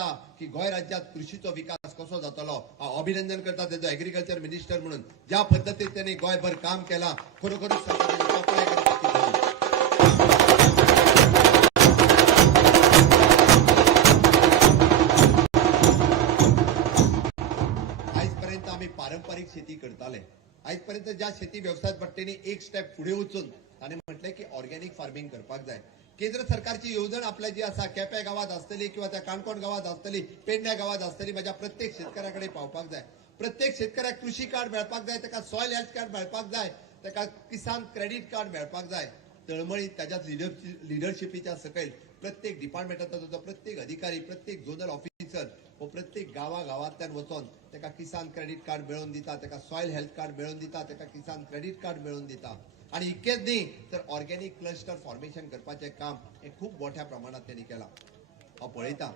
जाता की गोय राज्यात कृषीचो विकास कसो जातलो। हांव अभिनंदन करता तेजो एग्रीकल्चर मिनिस्टर म्हणून ज्या पद्धतीन त्यांनी गोयभर काम केला खरोखरच आजपर्यंत आम्ही पारंपरिक शेती करताले। आजपर्यंत ज्या शेती व्यवसाय पट्टेने एक स्टेप पुढे वचून ताणे म्हटले की ऑर्गॅनिक फार्मिंग करपाक जाय। केंद्र सरकारची योजना आपल्या जी आसा केप्या गावात असतली किंवा त्या काणकोण गावात असतली पेडण्या गावात असतली माझ्या प्रत्येक शेतकऱ्याकडे पावपाक जाय। प्रत्येक शेतकऱ्याक कृषी कार्ड मेळपाक जाय, त्याका सॉयल हेल्थ कार्ड मेळपाक जाय, त्याका किसान क्रेडिट कार्ड मेळपाक जाय। तळमळीत त्याच्यात लिडरशिपीच्या सकयल प्रत्येक डिपार्टमेंटाचो प्रत्येक अधिकारी प्रत्येक झोनल ऑफिसर व प्रत्येक गावागावांतल्यान वचून त्याका किसान क्रेडिट कार्ड मेळोवन दिता, त्याका सॉयल हेल्थ कार्ड मेळोवन दिता, त्याका किसान क्रेडिट कार्ड मेळोवन दिता। आणि इतकेच न्ही तर ऑर्गॅनिक क्लस्टर फॉर्मेशन करपाचें काम हे खूप मोठ्या प्रमाणात त्यांनी केला। हांव पळयता,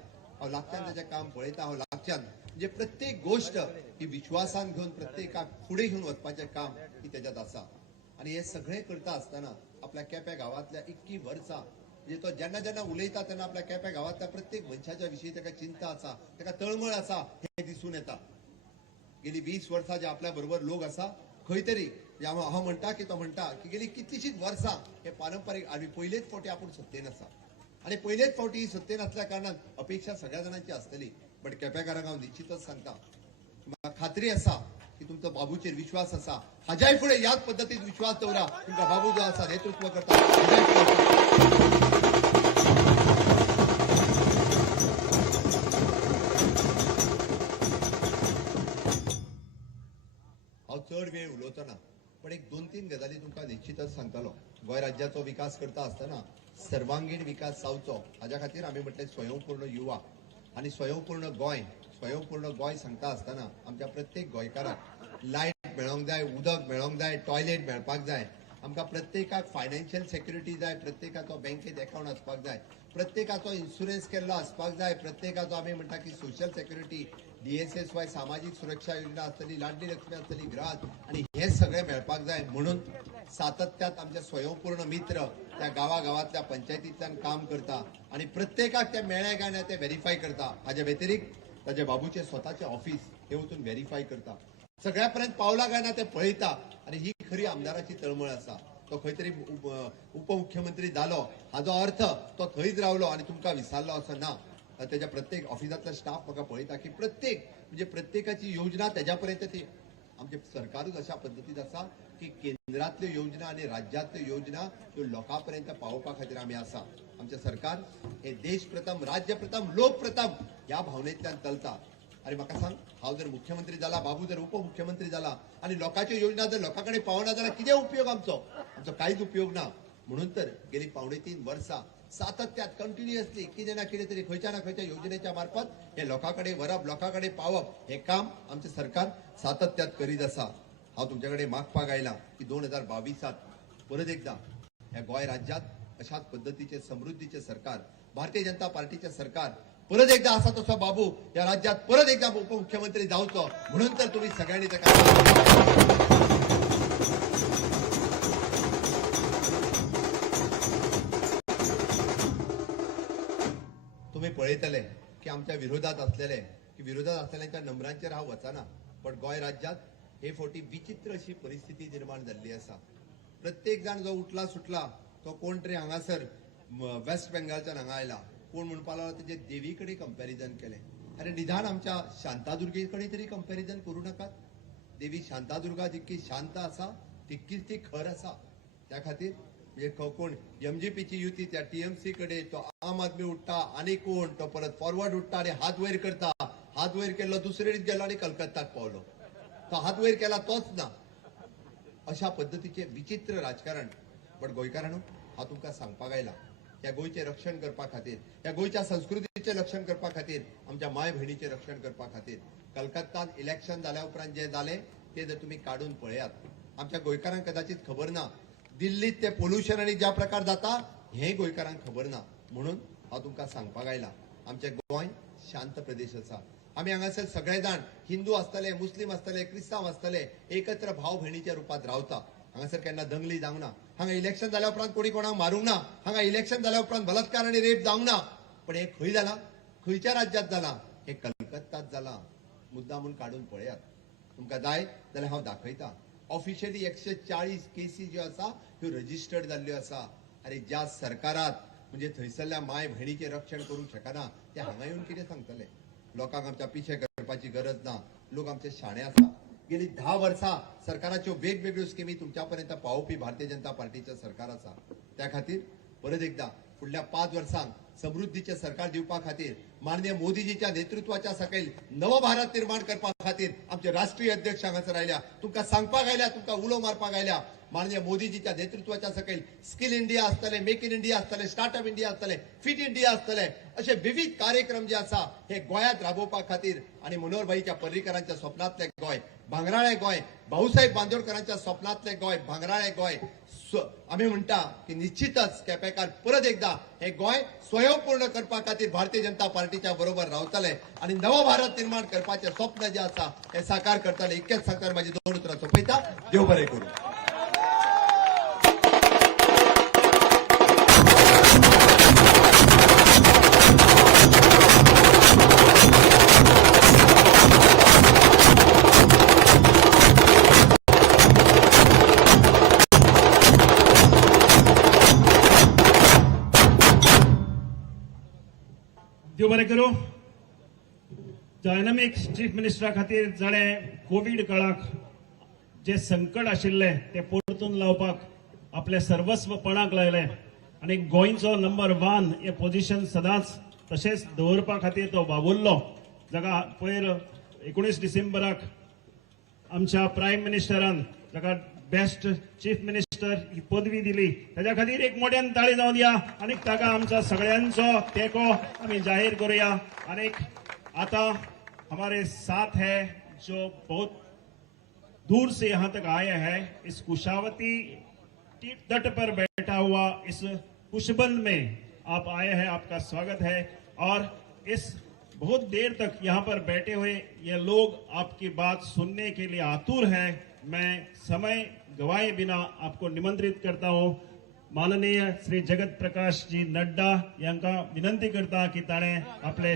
हांव लागच्यान त्याचें काम पळयता, हांव लागच्यान म्हणजे प्रत्येक गोष्ट ही विश्वासान घेवन प्रत्येकाक फुडें घेवन वचपाचें काम ही त्याच्यात आसा। आणि हे सगळें करता आसतना आपल्या केप्या गावातल्या 21 वर्सां म्हणजे तो जेन्ना जेन्ना उलयता तेन्ना आपल्या केप्या गावातल्या प्रत्येक मनशाच्या विशीं ताका चिंता आसा, ताका तळमळ आसा हे दिसून येता। गेली 20 वर्सां जे आपल्या बरोबर लोक आसा खंय तरी हांव म्हणटा की तो म्हणटा की गेली कितलीशीच वर्सां हे पारंपरीक आनी पयलेच फावटी आपूण सत्तेन आसा आणि पयलेच फावटी ही सत्तेन असल्या कारणान अपेक्षा सगळ्या जाणांची असतली। बट केप्याकारांक हांव निश्चितच सांगता, म्हाका खात्री आसा की तुमचो बाबूचेर विश्वास आसा, हाज्याय फुडें ह्याच पद्दतीन विश्वास दवरा। तुमकां बाबू जो आसा नेतृत्व करता हांव चड वेळ उलोवचो ना, पण एक 2-3 गजाली तुमकां निश्चितच सांगतलो। गोंय राज्याचो विकास करता आसतना सर्वांगीण विकास जावचो हाज्या खातीर आमी म्हटलें स्वयंपूर्ण युवा आणि स्वयंपूर्ण गोंय सांगता आसतना आमच्या प्रत्येक गोंयकाराक लायट मेळोंक जाय, उदक मेळोंक जाय, टॉयलेट मेळपाक जाय, आमकां प्रत्येकाक फायनान्शियल सेक्युरिटी जाय, प्रत्येकाचो बँकेत अकाउंट आसपाक जाय, प्रत्येकाचो इन्शुरन्स केल्लो आसपाक जाय, प्रत्येकाचो आमी म्हणटा की सोशल सेक्युरिटी DSSY सामाजिक सुरक्षा योजना आसतली, लाडली लक्ष्मी आसतली, ग्राहक आणि हे सगळे मेळपाक जाय म्हणून सातत्यात आमचे स्वयंपूर्ण मित्र त्या गावागावातल्या पंचायतींतल्यान काम करता आणि प्रत्येकाक ते मेळ्ळे काय ना ते व्हेरीफाय करता। हाज्या व्यतिरिक्त ताजे बाबूचे स्वताचे ऑफिस हे वचून व्हेरीफाय करता, सगळ्यापर्यंत पावला काय ना ते पळयता आणि ही खरी आमदाराची तळमळ आसा। तो खंय तरी उपमुख्यमंत्री जालो हाजो अर्थ तो थंयच रावलो आणि तुमकां विसरलो असो ना। त्याच्या प्रत्येक ऑफिसातला स्टाफ म्हाका पळयता की प्रत्येकाची योजना त्याच्यापर्यंत ती आमचे सरकारच अशा पद्धतीत आसा की केंद्रातल्यो योजना आणि राज्यातल्यो योजना ह्यो लोकांपर्यंत पावोवपा खातीर आमी आसा। आमचे सरकार हे देश प्रथम, राज्य प्रथम, लोक प्रथम ह्या भावनेंतल्यान चलता। आणि म्हाका सांग, हांव जर मुख्यमंत्री जाला, बाबू जर उपमुख्यमंत्री जाला आणि लोकांच्यो योजना जर लोकां कडेन पावना जाल्यार कितें उपयोग आमचो कांयच उपयोग ना। म्हणून तर गेली 2.5 वर्सां सातत्यात कंटिन्युअसली कितें ना कितें तरी खंयच्या ना खंयच्या योजनेच्या मार्फत हे लोकांकडे व्हरप, लोकांकडे पावप हे काम आमचे सरकार सातत्यात करीत आसा। हांव तुमच्याकडे मागपाक आयला की 2022 परत एकदा ह्या गोंय राज्यात अशाच पद्धतीचे समृद्धीचे सरकार, भारतीय जनता पार्टीचे सरकार परत एकदा असा तसो बाबू या राज्यात परत एकदा उपमुख्यमंत्री जावचो म्हणून तर तुम्ही सगळ्यांनी तुम्ही पळयतले की आमच्या विरोधात असलेल्यांच्या नंबरांचेर हांव वचना, पण गोंय राज्यात हे फावटी विचित्र अशी परिस्थिती निर्माण जाल्ली आसा। प्रत्येक जाण जो उठला सुटला तो कोण तरी हांगासर वेस्ट बेंगालच्यान हांगा आयला, कोण म्हणपाक लागलो तेजे देवी कडेन कंपॅरिजन केलें। अरे निदान आमच्या शांतादुर्गे कडेन तरी कंपॅरिजन करूं नाकात। देवी शांतादुर्गा जितकी शांत आसा तितकीच ती खर आसा। त्या खातीर म्हणजे कोण MGPची युती त्या TMC कडे, तो आम आदमी उठता आनी कोण तो परत फॉरवर्ड उठता आणि हात वयर करता, हात वयर केलो दुसरे दीस गेलो आणि कलकत्तात पावलो, तो हात वयर केला तोच ना। अशा पद्धतीचे विचित्र राजकारण। पण गोंयकारांनो, हांव तुमकां सांगपाक आयला या गोंयचे रक्षण करपा खातीर, या गोंयच्या संस्कृतीचे रक्षण करपा खातीर, आमच्या माय भयणीचे रक्षण करपा खातीर कलकत्तात इलेक्शन जाल्या उपरांत जे जाले ते जर तुम्ही काढून पळयात, आमच्या गोंयकारांक कदाचित खबर ना दिल्लीत ते पोल्युशन आणि ज्या प्रकार जाता हे गोंयकारांक खबर ना। म्हणून हांव तुमकां सांगपाक आयला आमचे गोंय शांत प्रदेश आसा। आमी हांगासर सगळे जाण हिंदू आसतले, मुस्लिम आसतले, क्रिस्तांव आसतले एकत्र भाव भयणीच्या रुपात रावता। हांगासर केन्ना दंगली जावंक ना, हांगा इलेक्शन जाल्या उपरांत कोणी कोणाक मारूंक ना, हांगा इलेक्शन जाल्या उपरांत बलात्कार आणि रेप जावंक ना। पण हे खंय जाला? खंयच्या राज्यांत जाला हे कलकत्तात जाला मुद्दामून काढून पळयात तुमकां जाय जाल्यार हांव दाखयता ऑफिशियली 140 केसी ज्यो आसा ह्यो रजिस्टर्ड जाल्ल्यो आसा अरे ज्या सरकारात म्हणजे थंयसरल्या माय भयणीचें रक्षण करूंक शकना ते हांगा येवन कितें सांगतले लोकांक आमच्या पिछे करपाची गरज ना लोक आमचे शाणे आसा गेली 10 वर्सां सरकाराच्यो वेगवेगळ्यो स्किमी तुमच्या पर्यंत पावोवपी भारतीय जनता पार्टीचें सरकार आसा त्या खातीर परत एकदा फुडल्या 5 वर्सांक समृद्धीचे सरकार दिवपा खातीर माननीय मोदीजीच्या नेतृत्वाच्या सकयल नव भारत निर्माण करपा खातीर आमचे राष्ट्रीय अध्यक्ष हांगासर आयल्या तुमकां सांगपाक आयल्या तुमकां उलो मारपाक आयल्या माननीय मोदीजीच्या नेतृत्वाच्या सकयल स्किल इंडिया आसतले मेक इन इंडिया आसतले स्टार्टअप इंडिया आसतले फिट इंडिया आसतले असे विविध कार्यक्रम जे आसा हे गोंयांत राबोवपा खातीर आणि मनोहरभाईच्या पर्रीकरांच्या स्वप्नातले गोंय भांगराळे गोंय भाऊसाहेब बांदोडकरांच्या स्वप्नातले गोंय भांगराळे गोंय आम्ही म्हणता की निश्चितच केपेकार परत एकदा हे गोंय स्वयंपूर्ण करपा खातीर भारतीय जनता पार्टीच्या बरोबर रावतले आणि नव भारत निर्माण करपाचे स्वप्न जे आसा हे साकार करतले इतकेच सांगता माझी 2 उतरां सोंपयता देव बरें करूं देव बरें करूं डायनामिक चीफ मिनिस्टरा खातीर जाणें कोविड काळाक जे संकट आशिल्ले ते परतून लावपाक आपले सर्वस्व पणाक लायले आनी गोंयचो नंबर 1 हे पोझिशन सदांच तशेंच दवरपा खातीर तो वावुरलो जाका पयर 19 डिसेंबराक आमच्या प्रायम मिनिस्टरान जाका बेस्ट चीफ मिनिस्टर ही पदवी दिली त्याच्या खातीर एक मोठ्यान ताळी जावन दिया आणि ताका आमचा सगळ्यांचो तेको आम्ही जाहीर करूया आणि आता हमारे साथ है जो बहुत दूर से यहाँ तक आए हैं इस कुशावती तट पर बैठा हुआ इस कुशबंद में आप आए हैं आपका स्वागत है और इस बहुत देर तक यहाँ पर बैठे हुए ये लोग आपकी बात सुनने के लिए आतुर हैं मैं समय गवाए बिना आपको निमंत्रित करता हूं माननीय श्री जगत प्रकाश जी नड्डा यांका विनंती करता की ताणे आपले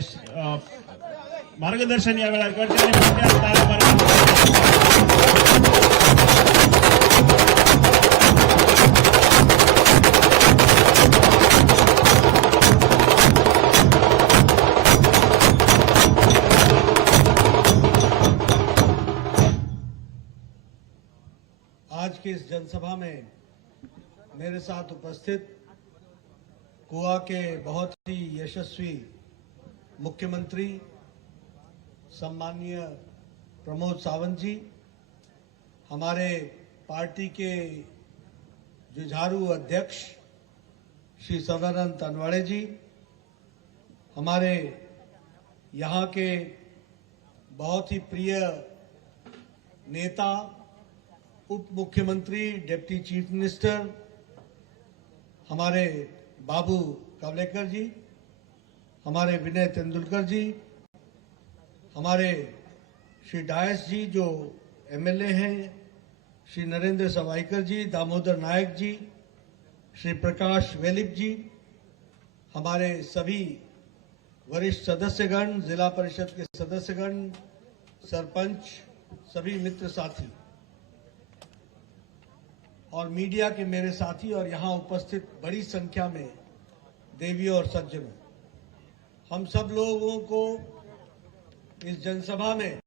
मार्गदर्शन या वेळार करचे आज की इस जनसभा में मेरे साथ उपस्थित गोवा के बहुत ही यशस्वी मुख्यमंत्री सम्माननीय प्रमोद सावंत जी, हमारे पार्टी के जुझारू अध्यक्ष श्री सदानंद तनवाड़े जी, हमारे यहाँ के बहुत ही प्रिय नेता उप मुख्यमंत्री डिप्टी चीफ मिनिस्टर हमारे बाबू कवलेकर जी, हमारे विनय तेंदुलकर जी, हमारे श्री डायस जी जो एमएलए हैं, श्री नरेंद्र सवाईकर जी, दामोदर नायक जी, श्री प्रकाश वेलिप जी, हमारे सभी वरिष्ठ सदस्यगण, जिला परिषद के सदस्यगण, सरपंच, सभी मित्र साथी और मीडिया के मेरे साथी और यहाँ उपस्थित बड़ी संख्या में देवियों और सज्जनों, हम सब लोगों को इस जनसभा में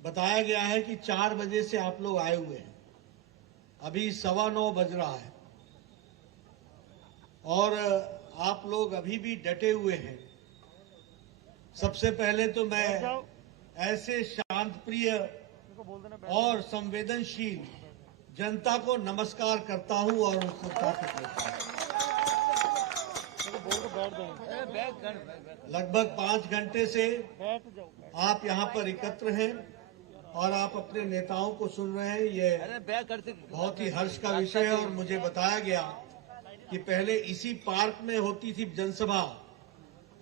बताया गया है कि 4 बजे से आप लोग आए हुए हैं, अभी 9:15 बज रहा है और आप लोग अभी भी डटे हुए हैं। सबसे पहले तो मैं ऐसे शांतप्रिय और संवेदनशील जनता को नमस्कार करता हूं और उसको ताकत देता हूं। लगभग 5 घंटे से आप यहां पर एकत्र हैं और आप अपने नेताओं को सुन रहे हैं। ये बहुत ही हर्ष का विषय है और मुझे बताया गया कि पहले इसी पार्क में होती थी जनसभा,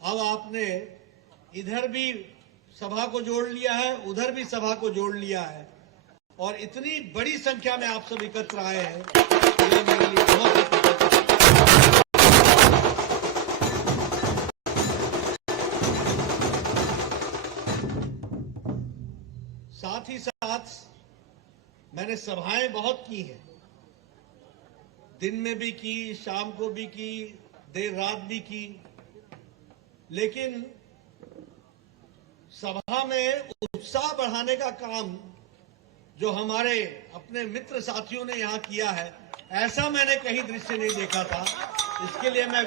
अब आपने इधर भी सभा को जोड़ लिया है, उधर भी सभा को जोड़ लिया है और इतनी बड़ी संख्या में आप सब एकत्र आए हैं, ये मेरे लिए बहुत साथ ही साथ मैंने सभाएं बहुत की हैं, दिन में भी की, शाम को भी की, देर रात भी की, लेकिन सभा में उत्साह बढ़ाने का काम जो हमारे अपने मित्र साथियों ने यहां किया है, ऐसा मैंने कहीं दृश्य नहीं देखा था। इसके लिए मैं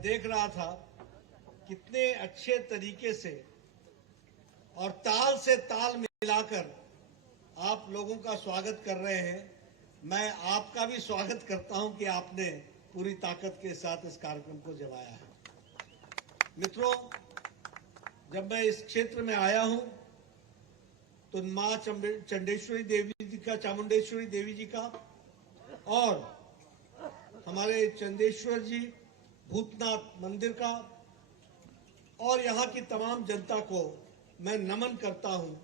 देख रहा था कितने अच्छे तरीके से और ताल से ताल मिलाकर आप लोगों का स्वागत कर रहे हैं। मैं आपका भी स्वागत करता हूं कि आपने पूरी ताकत के साथ इस कार्यक्रम को जमाया है। मित्रों, जब मैं इस क्षेत्र में आया हूं तो मां चामुंडेश्वरी देवी जी का और हमारे चंदेश्वर जी भूतनाथ मंदिर का और यहां की तमाम जनता को मैं नमन करता हूं,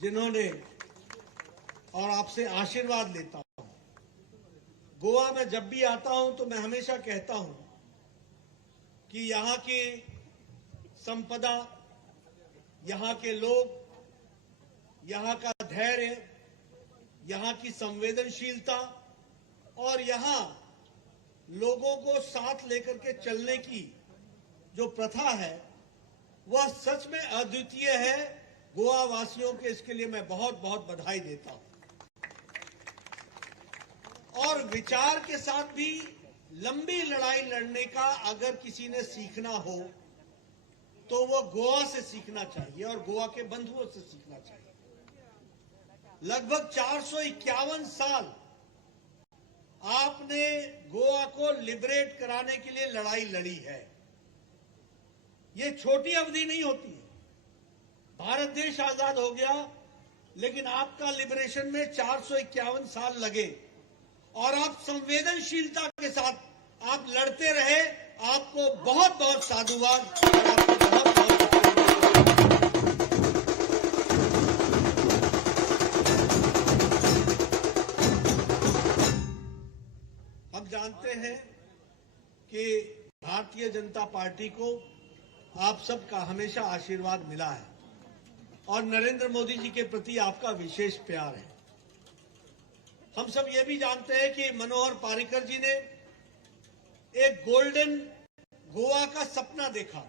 जिन्होंने और आपसे आशीर्वाद लेता हूं। गोवा में जब भी आता हूं तो मैं हमेशा कहता हूं कि यहां की संपदा, यहां के लोग, यहां का धैर्य, यहां की संवेदनशीलता और यहां लोगों को साथ लेकर के चलने की जो प्रथा है वह सच में अद्वितीय है। गोवा वासियों के इसके लिए मैं बहुत बहुत बधाई देता हूं। और विचार के साथ भी लंबी लड़ाई लड़ने का अगर किसी ने सीखना हो तो वो गोवा से सीखना चाहिए और गोवा के बंधुओं से सीखना चाहिए। लगभग 451 साल आपने गोवा को लिबरेट कराने के लिए लड़ाई लड़ी है। ये छोटी अवधि नहीं होती है। भारत देश आजाद हो गया, लेकिन आपका लिबरेशन में 451 साल लगे और आप संवेदनशीलता के साथ आप लड़ते रहे। आपको बहुत बहुत साधुवाद और आपको बहुत बहुत हम जानते हैं कि भारतीय जनता पार्टी को आप सबका हमेशा आशीर्वाद मिला है और नरेंद्र मोदी जी के प्रति आपका विशेष प्यार है। हम सब ये भी जानते हैं कि मनोहर पर्रिकर जी ने एक गोल्डन गोवा का सपना देखा,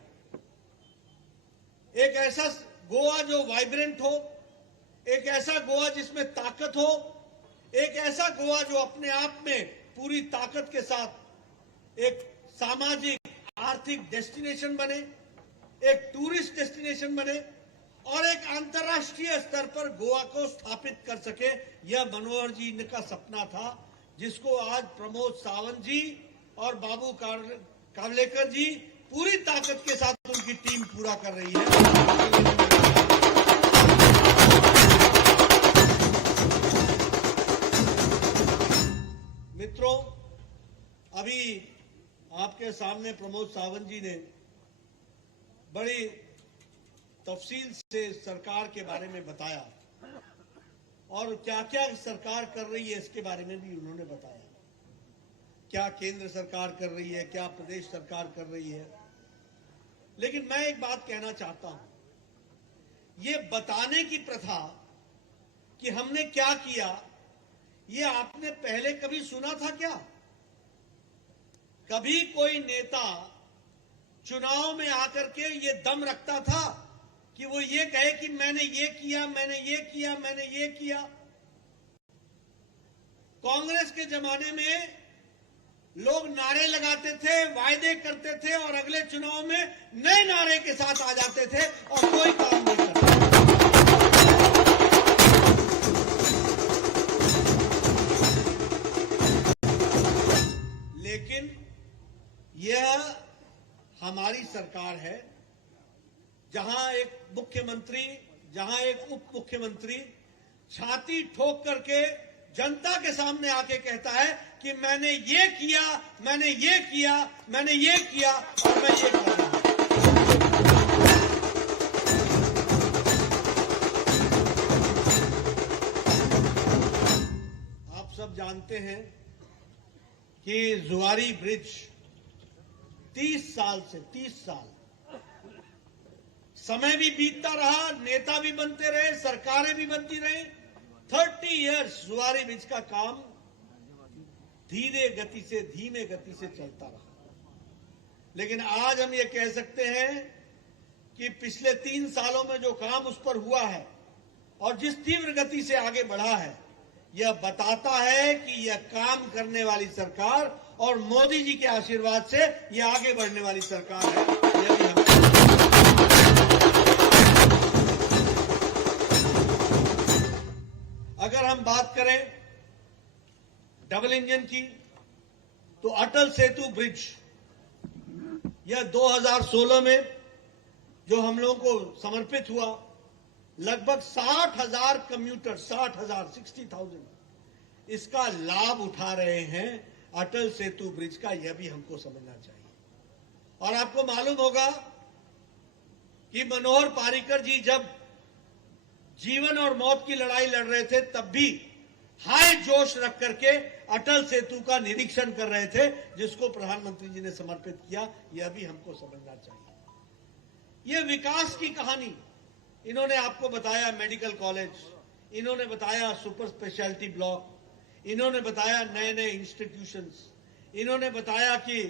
एक ऐसा गोवा जो वाइब्रेंट हो, एक ऐसा गोवा जिसमें ताकत हो, एक ऐसा गोवा जो अपने आप में पूरी ताकत के साथ एक सामाजिक आर्थिक डेस्टिनेशन बने, एक टूरिस्ट डेस्टिनेशन बने और एक अंतर्राष्ट्रीय स्तर पर गोवा को स्थापित कर सके। यह मनोहर जी का सपना था, जिसको आज प्रमोद सावंत जी और बाबू कावलेकर जी पूरी ताकत के साथ उनकी टीम पूरा कर रही है। मित्रों, अभी आपके सामने प्रमोद सावंत जी ने बड़ी तफसील से सरकार के बारे में बताया और क्या क्या सरकार कर रही है इसके बारे में भी उन्होंने बताया। क्या केंद्र सरकार कर रही है, क्या प्रदेश सरकार कर रही है। लेकिन मैं एक बात कहना चाहता हूं, ये बताने की प्रथा कि हमने क्या किया, ये आपने पहले कभी सुना था क्या? कभी कोई नेता चुनाव में आकर के ये दम रखता था कि वो ये कहे कि मैंने ये किया, मैंने ये किया, मैंने ये किया? कांग्रेस के जमाने में लोग नारे लगाते थे, वायदे करते थे और अगले चुनाव में नए नारे के साथ आ जाते थे और कोई काम नहीं करते। लेकिन यह हमारी सरकार है, जहां एक मुख्यमंत्री, जहां एक उप मुख्यमंत्री छाती ठोक करके जनता के सामने आके कहता है कि मैंने ये किया, मैंने ये किया, मैंने ये किया और मैं ये कर रहा हूं। आप सब जानते हैं कि जुआरी ब्रिज 30 साल समय भी बीतता रहा, नेता भी बनते रहे, सरकारें भी बनती रही। 30 इयर्स जुआरी ब्रिज का काम धीमे गति से चलता रहा। लेकिन आज हम ये कह सकते हैं कि पिछले 3 सालों में जो काम उस पर हुआ है और जिस तीव्र गति से आगे बढ़ा है, यह बताता है कि यह काम करने वाली सरकार और मोदी जी के आशीर्वाद से यह आगे बढ़ने वाली सरकार है। यह भी हम अगर हम बात करें डबल इंजन की, तो अटल सेतु ब्रिज यह 2016 में जो हम लोगों को समर्पित हुआ, लगभग 60,000 कम्यूटर 60,000 इसका लाभ उठा रहे हैं अटल सेतु ब्रिज का। यह भी हमको समझना चाहिए। और आपको मालूम होगा कि मनोहर पारीकर जी जब जीवन और मौत की लड़ाई लड़ रहे थे, तब भी हाई जोश रख करके अटल सेतु का निरीक्षण कर रहे थे, जिसको प्रधानमंत्री जी ने समर्पित किया। यह भी हमको समझना चाहिए। यह विकास की कहानी, इन्होंने आपको बताया मेडिकल कॉलेज, इन्होंने बताया सुपर स्पेशलिटी ब्लॉक, इन्होंने बताया नए नए इंस्टीट्यूशंस, इन्होंने बताया कि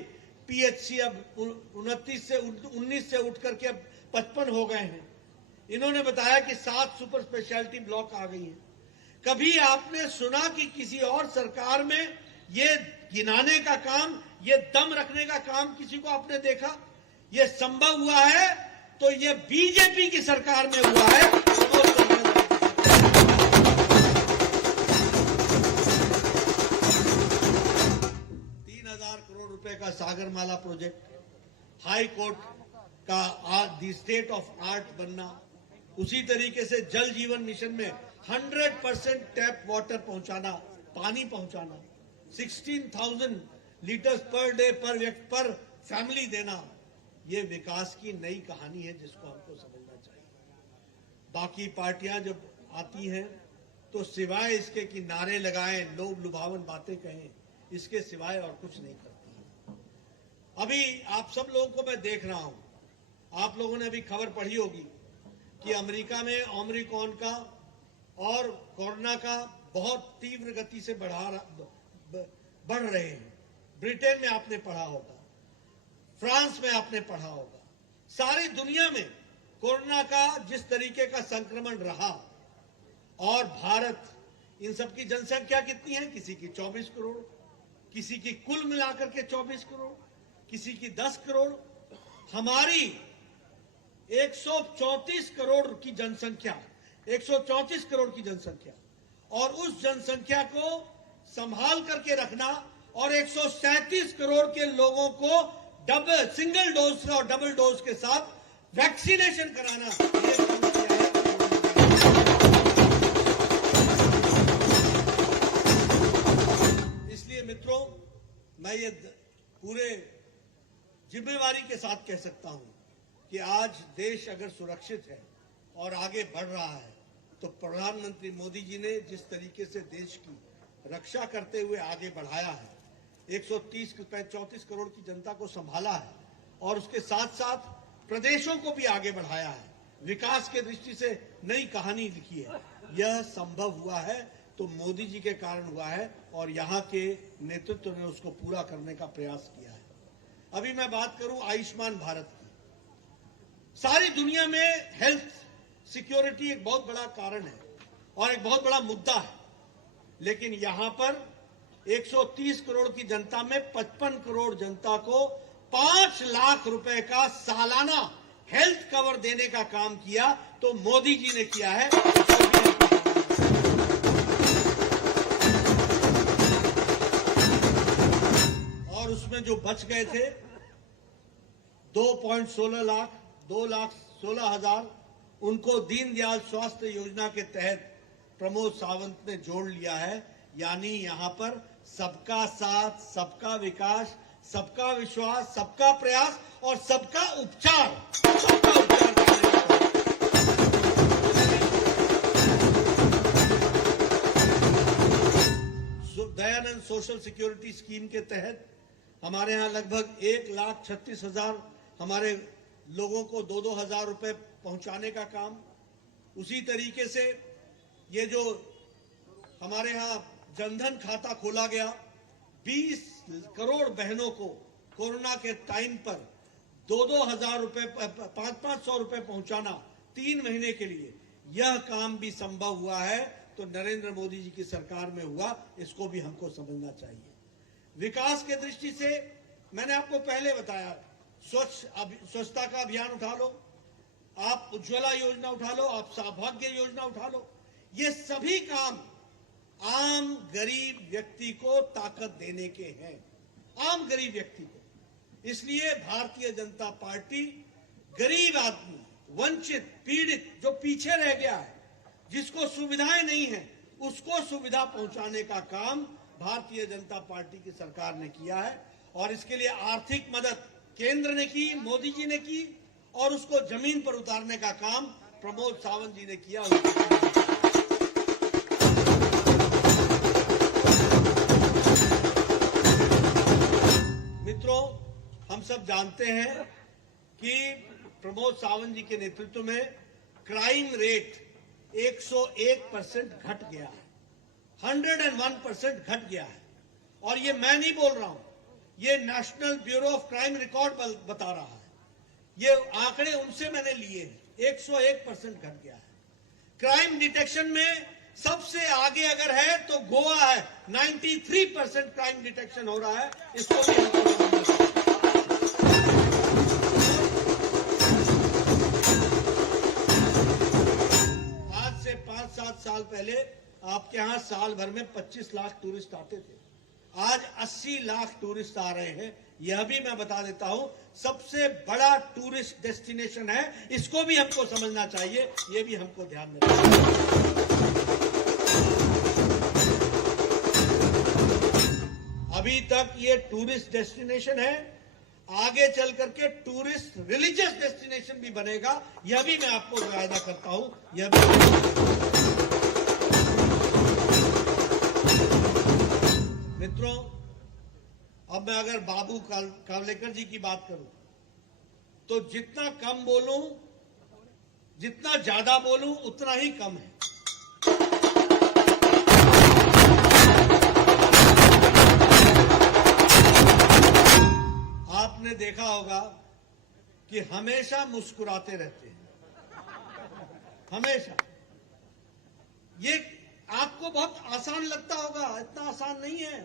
पीएचसी अब 19 से उठ करके अब 55 हो गए हैं। इन्होंने बताया कि 7 सुपर स्पेशलिटी ब्लॉक आ गई हैं। कभी आपने सुना कि किसी और सरकार में ये गिनाने का काम, ये दम रखने का काम किसी को आपने देखा? ये संभव हुआ है तो ये बीजेपी की सरकार में हुआ है। 3,000 करोड़ रुपए का सागरमाला प्रोजेक्ट, हाई कोर्ट का दी स्टेट ऑफ आर्ट बनना, उसी तरीके से जल जीवन मिशन में 100% टैप वाटर पहुंचाना, पानी पहुंचाना, 16,000 लीटर्स पर डे पर व्यक्ति पर फैमिली देना, ये विकास की नई कहानी है जिसको हमको समझना चाहिए। बाकी पार्टियां जब आती हैं तो सिवाय इसके कि नारे लगाएं, लोभ लुभावन बातें कहें, इसके सिवाय और कुछ नहीं करती है। अभी आप सब लोगों को मैं देख रहा हूं, आप लोगों ने अभी खबर पढ़ी होगी कि अमेरिका में ओमिक्रॉन का और कोरोना का बहुत तीव्र गति से बढ़ रहे हैं। ब्रिटेन में आपने पढ़ा होगा, फ्रांस में आपने पढ़ा होगा, सारी दुनिया में कोरोना का जिस तरीके का संक्रमण रहा। और भारत, इन सबकी जनसंख्या कितनी है? किसी की 24 करोड़, किसी की कुल मिलाकर के 24 करोड़, किसी की 10 करोड़। हमारी 134 करोड़ की जनसंख्या, 134 करोड़ की जनसंख्या, और उस जनसंख्या को संभाल करके रखना और 137 करोड़ के लोगों को सिंगल डोज और डबल डोज के साथ वैक्सीनेशन कराना, ये काम किया है। इसलिए मित्रों, मैं ये पूरे जिम्मेवारी के साथ कह सकता हूं कि आज देश अगर सुरक्षित है और आगे बढ़ रहा है, तो प्रधानमंत्री मोदी जी ने जिस तरीके से देश की रक्षा करते हुए आगे बढ़ाया है, 134 करोड़ की जनता को संभाला है और उसके साथ साथ प्रदेशों को भी आगे बढ़ाया है, विकास के दृष्टि से नई कहानी लिखी है। यह संभव हुआ है तो मोदी जी के कारण हुआ है और यहाँ के नेतृत्व ने उसको पूरा करने का प्रयास किया है। अभी मैं बात करूं आयुष्मान भारत की। सारी दुनिया में हेल्थ सिक्योरिटी एक बहुत बड़ा कारण है और एक बहुत बड़ा मुद्दा है, लेकिन यहां पर 130 करोड़ की जनता में 55 करोड़ जनता को 5 लाख रुपए का सालाना हेल्थ कवर देने का काम किया तो मोदी जी ने किया है। और उसमें जो बच गए थे 2.16 लाख, 2,16,000, उनको दीनदयाल स्वास्थ्य योजना के तहत प्रमोद सावंत ने जोड़ लिया है। यानी यहां पर सबका साथ, सबका विकास, सबका विश्वास, सबका प्रयास और सबका उपचार दयानंद सोशल सिक्योरिटी स्कीम के तहत हमारे यहाँ लगभग 1,36,000 हमारे लोगों को 2-2 हजार रुपए पहुंचाने का काम। उसी तरीके से ये जो हमारे यहाँ जनधन खाता खोला गया, 20 करोड़ बहनों को कोरोना के टाइम पर 2-2 हजार रुपए 500 रुपए पहुंचाना 3 महीने के लिए, यह काम भी संभव हुआ है तो नरेंद्र मोदी जी की सरकार में हुआ, इसको भी हमको समझना चाहिए। विकास के दृष्टि से मैंने आपको पहले बताया, स्वच्छता का अभियान उठा लो, आप उज्ज्वला योजना उठा लो, आप सौभाग्य योजना उठा लो, ये सभी काम आम गरीब व्यक्ति को ताकत देने के हैं, आम गरीब व्यक्ति को। इसलिए भारतीय जनता पार्टी गरीब आदमी, वंचित, पीड़ित, जो पीछे रह गया है, जिसको सुविधाएं नहीं है, उसको सुविधा पहुंचाने का काम भारतीय जनता पार्टी की सरकार ने किया है। और इसके लिए आर्थिक मदद केंद्र ने की, मोदी जी ने की, और उसको जमीन पर उतारने का काम प्रमोद सावंत जी ने किया। मित्रों, हम सब जानते हैं कि प्रमोद सावंत जी के नेतृत्व में क्राइम रेट 101% घट गया है, 101% घट गया है। और ये मैं नहीं बोल रहा हूं, ये national bureau of crime record बता रहा है, ये आंकड़े उनसे मैंने लिए हैं, 101% घट गया है। क्राइम डिटेक्शन में सबसे आगे अगर है तो गोवा है, 93% क्राइम डिटेक्शन हो रहा है, इसको भी हमको समझना चाहिए। आज से 5-7 साल पहले आपके यहां साल भर में 25 लाख टूरिस्ट आते थे, आज 80 लाख टूरिस्ट आ रहे हैं। यह भी मैं बता देता हूं, सबसे बड़ा टूरिस्ट डेस्टिनेशन है, इसको भी हमको समझना चाहिए, यह भी हमको ध्यान में रखना चाहिए। अभी तक ये टूरिस्ट डेस्टिनेशन है, आगे चल करके टूरिस्ट रिलीजियस डेस्टिनेशन भी बनेगा, यह भी मैं आपको वायदा करता हूं। यह भी मित्रों, अब मैं अगर बाबू कावलेकर जी की बात करूं तो जितना कम बोलूं, जितना ज्यादा बोलूं उतना ही कम है। आपने देखा होगा कि हमेशा मुस्कुराते रहते हैं, हमेशा। ये आपको बहुत आसान लगता होगा, इतना आसान नहीं है।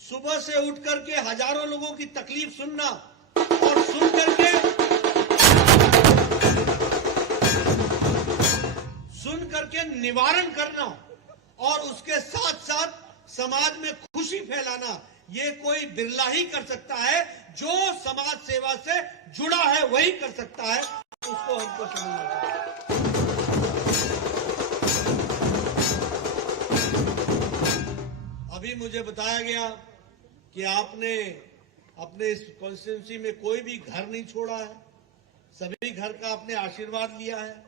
सुबह से उठ करके हजारों लोगों की तकलीफ सुनना और सुन करके निवारण करना और उसके साथ साथ समाज में खुशी फैलाना, ये कोई बिरला ही कर सकता है। जो समाज सेवा से जुड़ा है वही कर सकता है, उसको हमको समझना चाहिए। अभी मुझे बताया गया कि आपने अपने इस कॉन्स्टिट्यूंसी में कोई भी घर नहीं छोड़ा है, सभी घर का आपने आशीर्वाद लिया है।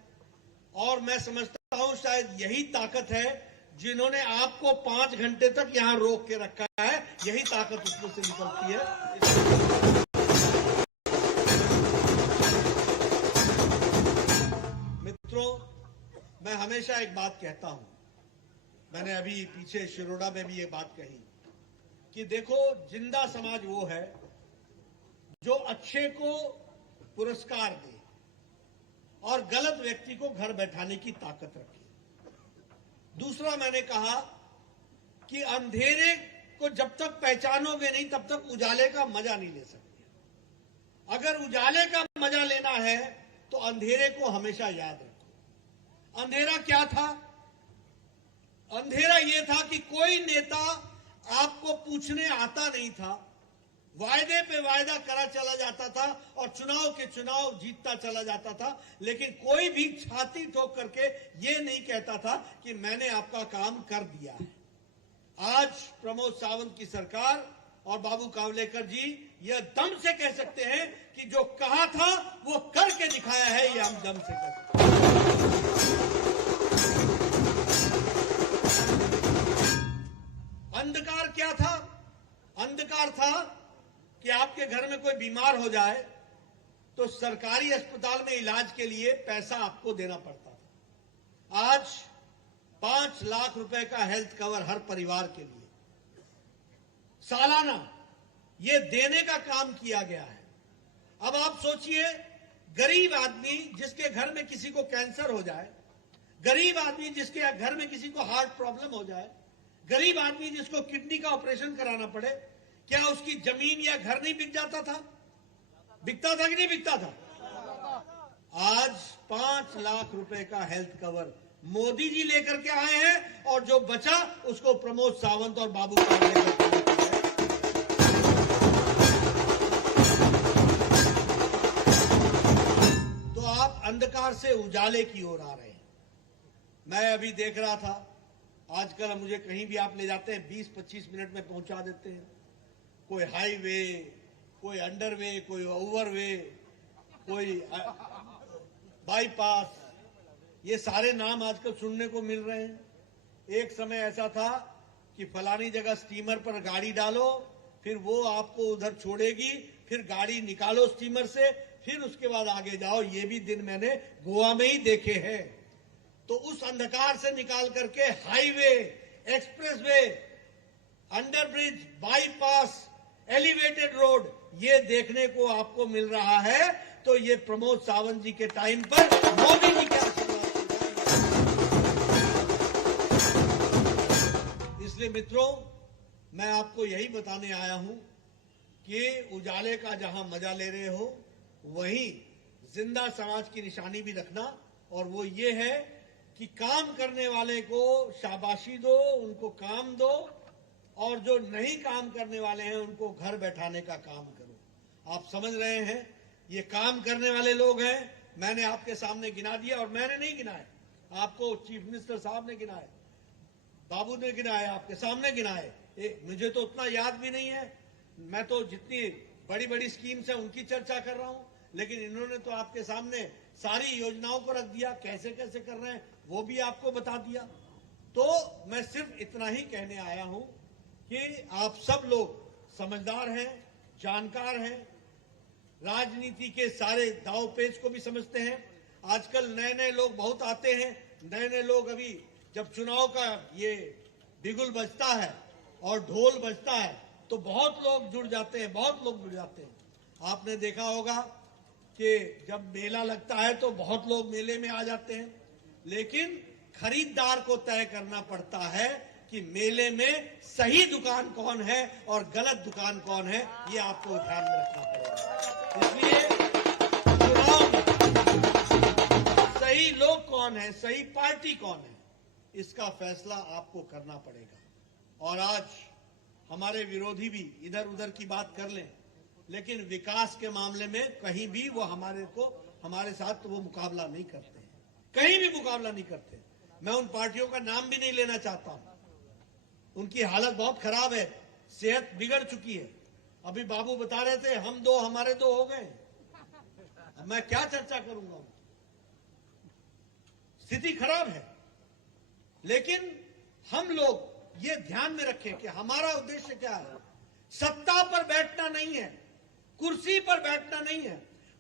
और मैं समझता हूं शायद यही ताकत है, जिन्होंने आपको 5 घंटे तक यहां रोक के रखा है, यही ताकत उसमें से निकलती है। मित्रों, मैं हमेशा एक बात कहता हूं, मैंने अभी पीछे शिरोडा में भी ये बात कही कि देखो, जिंदा समाज वो है जो अच्छे को पुरस्कार दे और गलत व्यक्ति को घर बैठाने की ताकत रखे। दूसरा मैंने कहा कि अंधेरे को जब तक पहचानोगे नहीं तब तक उजाले का मजा नहीं ले सकते। अगर उजाले का मजा लेना है तो अंधेरे को हमेशा याद रखो। अंधेरा क्या था? अंधेरा यह था कि कोई नेता आपको पूछने आता नहीं था, वायदे पे वायदा करा चला जाता था और चुनाव के चुनाव जीतता चला जाता था, लेकिन कोई भी छाती ठोक करके ये नहीं कहता था कि मैंने आपका काम कर दिया है। आज प्रमोद सावंत की सरकार और बाबू कावलेकर जी यह दम से कह सकते हैं कि जो कहा था वो करके दिखाया है, ये हम दम से कहते हैं। अंधकार क्या था? अंधकार था कि आपके घर में कोई बीमार हो जाए तो सरकारी अस्पताल में इलाज के लिए पैसा आपको देना पड़ता था। आज 5 लाख रुपए का हेल्थ कवर हर परिवार के लिए सालाना ये देने का काम किया गया है। अब आप सोचिए, गरीब आदमी जिसके घर में किसी को कैंसर हो जाए, गरीब आदमी जिसके घर में किसी को हार्ट प्रॉब्लम हो जाए, गरीब आदमी जिसको किडनी का ऑपरेशन कराना पड़े, क्या उसकी जमीन या घर नहीं बिक जाता था? बिकता था कि नहीं बिकता था? आज 5 लाख रुपए का हेल्थ कवर मोदी जी लेकर के आए हैं और जो बचा उसको प्रमोद सावंत और बाबू साहब लेकर के आए। तो आप अंधकार से उजाले की ओर आ रहे हैं। मैं अभी देख रहा था, आजकल मुझे कहीं भी आप ले जाते हैं 20-25 मिनट में पहुंचा देते हैं। कोई हाईवे, कोई अंडरवे, कोई ओवरवे, कोई बाईपास, ये सारे नाम आजकल सुनने को मिल रहे हैं। एक समय ऐसा था कि फलानी जगह स्टीमर पर गाड़ी डालो, फिर वो आपको उधर छोड़ेगी, फिर गाड़ी निकालो स्टीमर से, फिर उसके बाद आगे जाओ। ये भी दिन मैंने गोवा में ही देखे हैं। तो उस अंधकार से निकाल करके highway, expressway, underbridge, bypass, elevated road, ये देखने को आपको मिल रहा है। तो ये प्रमोद सावंत जी के टाइम पर मोदी जी के आशीर्वाद। इसलिए मित्रों, मैं आपको यही बताने आया हूं कि उजाले का जहां मजा ले रहे हो, वहीं जिंदा समाज की निशानी भी रखना। और वो ये है कि काम करने वाले को शाबाशी दो, उनको काम दो, और जो नहीं काम करने वाले हैं उनको घर बैठाने का काम करो। आप समझ रहे हैं, ये काम करने वाले लोग हैं। मैंने आपके सामने गिना दिया, और मैंने नहीं गिनाए, आपको चीफ मिनिस्टर साहब ने गिनाए, बाबू ने गिनाए, आपके सामने गिनाए। मुझे तो उतना याद भी नहीं है। मैं तो जितनी बड़ी बड़ी स्कीम्स है उनकी चर्चा कर रहा हूं, लेकिन इन्होंने तो आपके सामने सारी योजनाओं को रख दिया, कैसे कैसे कर रहे हैं वो भी आपको बता दिया। तो मैं सिर्फ इतना ही कहने आया हूं कि आप सब लोग समझदार हैं, जानकार हैं, राजनीति के सारे दाव पेच को भी समझते हैं। आजकल नए नए लोग बहुत आते हैं, नए नए लोग। अभी जब चुनाव का ये बिगुल बजता है और ढोल बजता है तो बहुत लोग जुड़ जाते हैं, बहुत लोग जुड़ जाते हैं। आपने देखा होगा कि जब मेला लगता है तो बहुत लोग मेले में आ जाते हैं, लेकिन खरीदार को तय करना पड़ता है कि मेले में सही दुकान कौन है और गलत दुकान कौन है। ये आपको ध्यान में रखना पड़ेगा। इसलिए चुनाव में सही लोग कौन है, सही पार्टी कौन है, इसका फैसला आपको करना पड़ेगा। और आज हमारे विरोधी भी इधर उधर की बात कर लें, लेकिन विकास के मामले में कहीं भी वो हमारे साथ तो वो मुकाबला नहीं करते हैं, कहीं भी मुकाबला नहीं करते। मैं उन पार्टियों का नाम भी नहीं लेना चाहता हूं, उनकी हालत बहुत खराब है, सेहत बिगड़ चुकी है। अभी बाबू बता रहे थे हम दो हमारे दो हो गए। अब मैं क्या चर्चा करूंगा, स्थिति खराब है। लेकिन हम लोग ये ध्यान में रखें कि हमारा उद्देश्य क्या है। सत्ता पर बैठना नहीं है, कुर्सी पर बैठना नहीं है।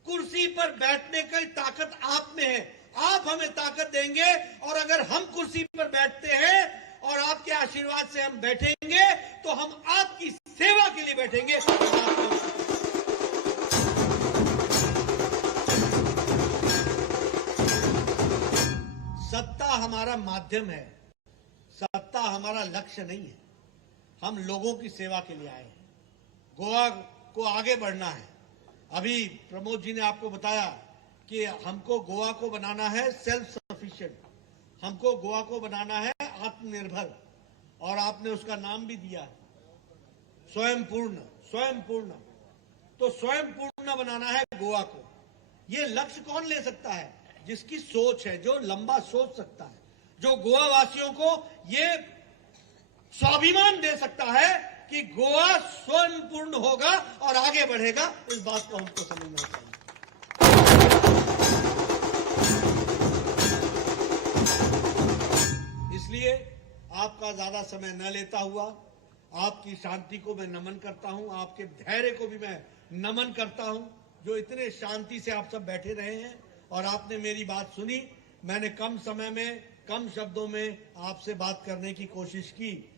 कुर्सी पर बैठने की ताकत आप में है, आप हमें ताकत देंगे। और अगर हम कुर्सी पर बैठते हैं और आपके आशीर्वाद से हम बैठेंगे तो हम आपकी सेवा के लिए बैठेंगे। सत्ता हमारा माध्यम है, सत्ता हमारा लक्ष्य नहीं है। हम लोगों की सेवा के लिए आए हैं, गोवा को आगे बढ़ना है। अभी प्रमोद जी ने आपको बताया कि हमको गोवा को बनाना है सेल्फ सफिशिएंट, हमको गोवा को बनाना है आत्मनिर्भर, और आपने उसका नाम भी दिया स्वयं पूर्ण। स्वयं पूर्ण, तो स्वयं पूर्ण बनाना है गोवा को। ये लक्ष्य कौन ले सकता है? जिसकी सोच है, जो लंबा सोच सकता है, जो गोवा वासियों को ये स्वाभिमान दे सकता है कि गोवा स्वयं पूर्ण होगा और आगे बढ़ेगा। इस बात को हमको समझना चाहिए। इसलिए आपका ज्यादा समय न लेता हुआ आपकी शांति को मैं नमन करता हूं, आपके धैर्य को भी मैं नमन करता हूं, जो इतने शांति से आप सब बैठे रहे हैं और आपने मेरी बात सुनी। मैंने कम समय में, कम शब्दों में आपसे बात करने की कोशिश की।